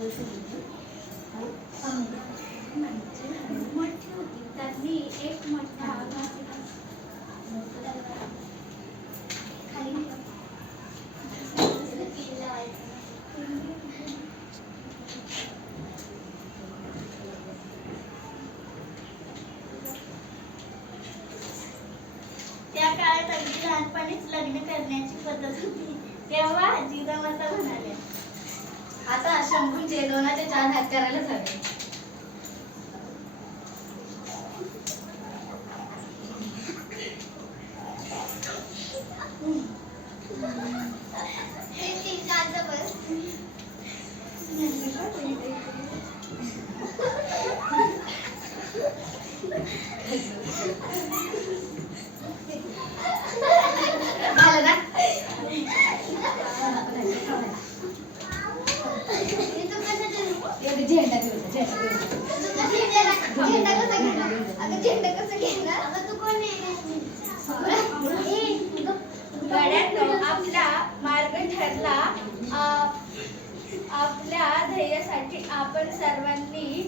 मोठी होती त्यांनी एक मोठा खाली त्या काळात अगदी लहानपणीच लग्न करण्याची पद्धत होती. तेव्हा जिजामाता म्हणाल्या, आता शंभूचे 2चे 4 हात करायलाच हवे. आपला मार्ग ठरला. आपल्या ध्येयासाठी आपण सर्वांनी